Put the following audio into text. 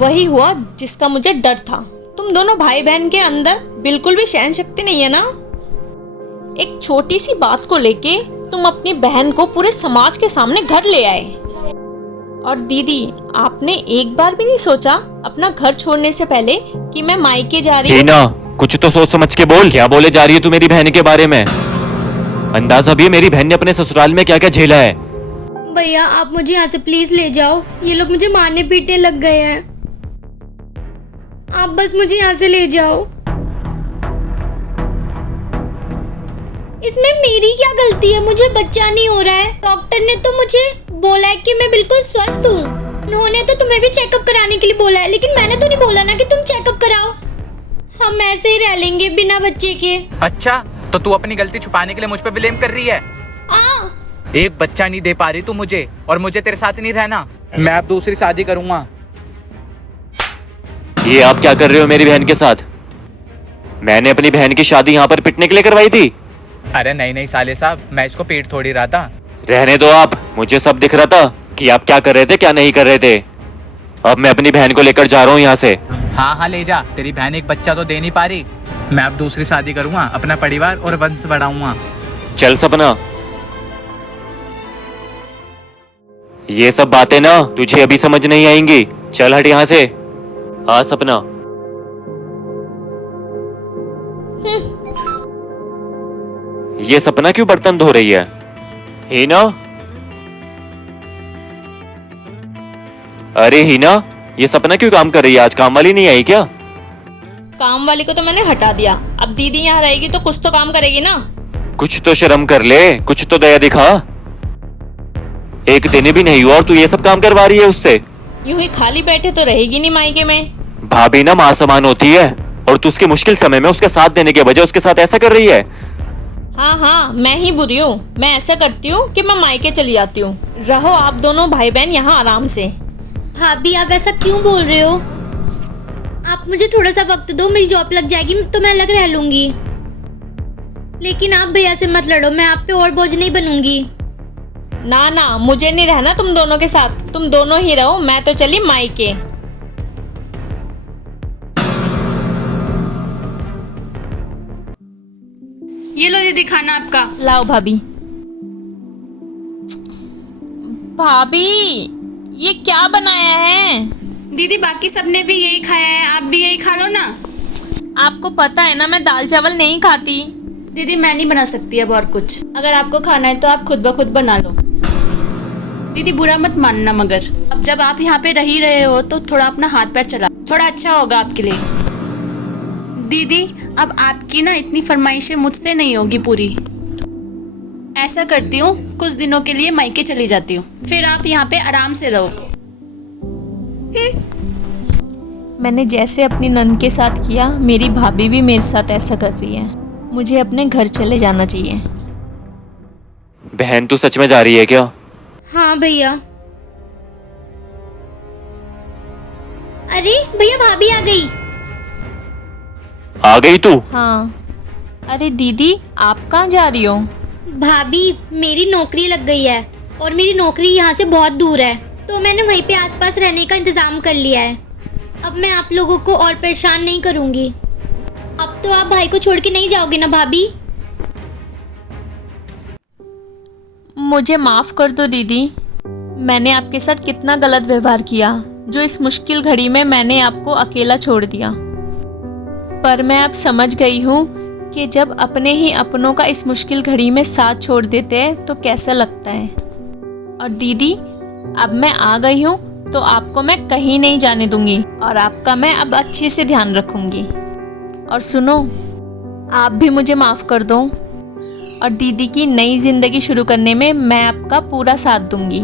वही हुआ जिसका मुझे डर था। तुम दोनों भाई बहन के अंदर बिल्कुल भी सहन शक्ति नहीं है ना। एक छोटी सी बात को लेके तुम अपनी बहन को पूरे समाज के सामने घर ले आए। और दीदी, आपने एक बार भी नहीं सोचा अपना घर छोड़ने से पहले कि मैं मायके जा रही हूँ? हीना, कुछ तो सोच समझ के बोल। क्या बोले जा रही है तू मेरी बहन के बारे में? अंदाजा भी है मेरी बहन ने अपने ससुराल में क्या क्या झेला है। भैया आप मुझे यहाँ से प्लीज ले जाओ, ये लोग मुझे मारने पीटने लग गए हैं। आप बस मुझे यहाँ से ले जाओ। इसमें मेरी क्या गलती है? मुझे बच्चा नहीं हो रहा है। डॉक्टर ने तो मुझे बोला है कि मैं बिल्कुल स्वस्थ हूँ। उन्होंने तो तुम्हें भी चेकअप कराने के लिए बोला है, लेकिन मैंने तो नहीं बोला ना कि तुम चेकअप कराओ। हम ऐसे ही रह लेंगे बिना बच्चे के। अच्छा, तो तू अपनी गलती छुपाने के लिए मुझ पे ब्लेम कर रही है? एक बच्चा नहीं दे पा रही तू मुझे, और मुझे तेरे साथ नहीं रहना। मैं अब दूसरी शादी करूंगा। ये आप क्या कर रहे हो मेरी बहन के साथ? मैंने अपनी बहन की शादी यहाँ पर पिटने के लिए करवाई थी? अरे नहीं नहीं साले साहब, मैं इसको पीट थोड़ी रहा था। रहने दो आप, मुझे सब दिख रहा था कि आप क्या कर रहे थे क्या नहीं कर रहे थे। अब मैं अपनी बहन को लेकर जा रहा हूँ यहाँ से। हाँ हाँ ले जा, तेरी बहन एक बच्चा तो दे नहीं पा रही। मैं अब दूसरी शादी करूंगा, अपना परिवार और वंश बढ़ाऊंगा। चल सपना, ये सब बातें ना तुझे अभी समझ नहीं आएंगी। चल हट यहाँ से। हाँ सपना। ये सपना क्यों बर्तन धो रही है? हीना, अरे हीना, ये सपना क्यों काम कर रही है? आज काम वाली नहीं आई क्या? काम वाली को तो मैंने हटा दिया। अब दीदी यहाँ रहेगी तो कुछ तो काम करेगी ना। कुछ तो शर्म कर ले, कुछ तो दया दिखा। एक दिन भी नहीं हुआ और तू ये सब काम करवा रही है उससे। यूं ही खाली बैठे तो रहेगी नहीं मायके में। भाभी ना माँ समान होती है, और तू उसके मुश्किल समय में उसके साथ देने के बजाय उसके साथ ऐसा कर रही है। हाँ हाँ, मैं ही बुरी हूँ। मैं ऐसा करती हूँ कि मैं मायके चली जाती हूँ। रहो आप दोनों भाई बहन यहाँ आराम से। भाभी आप ऐसा क्यों बोल रहे हो? आप मुझे थोड़ा सा वक्त दो, मेरी जॉब लग जाएगी तो मैं अलग रह लूंगी। लेकिन आप भैया से मत लड़ो, मैं आप पे और बोझ नहीं बनूंगी। ना ना, मुझे नहीं रहना तुम दोनों के साथ। तुम दोनों ही रहो, मैं तो चली मायके। ये लो दीदी खाना आपका। लाओ भाभी। भाभी, ये क्या बनाया है? दीदी बाकी सबने भी यही खाया है, आप भी यही खा लो ना। आपको पता है ना मैं दाल चावल नहीं खाती। दीदी मैं नहीं बना सकती अब और कुछ। अगर आपको खाना है तो आप खुद ब खुद बना लो। दीदी बुरा मत मानना, मगर अब जब आप यहाँ पे रह ही रहे हो तो थोड़ा अपना हाथ पैर चला, थोड़ा अच्छा होगा आपके लिए। दीदी अब आपकी ना इतनी फरमाइशें मुझसे नहीं होगी पूरी। ऐसा करती हूँ, कुछ दिनों के लिए मायके चली जाती हूँ, फिर आप यहाँ पे आराम से रहो। मैंने जैसे अपनी नंद के साथ किया, मेरी भाभी भी मेरे साथ ऐसा कर रही है। मुझे अपने घर चले जाना चाहिए। बहन तू सच में जा रही है क्या? हाँ भैया। अरे भैया भाभी आ गई। आ गई तू? हाँ। अरे दीदी, आप कहाँ जा रही हो? भाभी मेरी नौकरी लग गई है और मेरी नौकरी यहाँ से बहुत दूर है, तो मैंने वहीं पे आसपास रहने का इंतजाम कर लिया है। अब मैं आप लोगों को और परेशान नहीं करूँगी। अब तो आप भाई को छोड़ के नहीं जाओगे ना भाभी? मुझे माफ़ कर दो दीदी। मैंने आपके साथ कितना गलत व्यवहार किया, जो इस मुश्किल घड़ी में मैंने आपको अकेला छोड़ दिया। पर मैं अब समझ गई हूँ कि जब अपने ही अपनों का इस मुश्किल घड़ी में साथ छोड़ देते हैं तो कैसा लगता है। और दीदी, अब मैं आ गई हूँ तो आपको मैं कहीं नहीं जाने दूंगी, और आपका मैं अब अच्छे से ध्यान रखूंगी। और सुनो, आप भी मुझे माफ़ कर दो, और दीदी की नई ज़िंदगी शुरू करने में मैं आपका पूरा साथ दूंगी।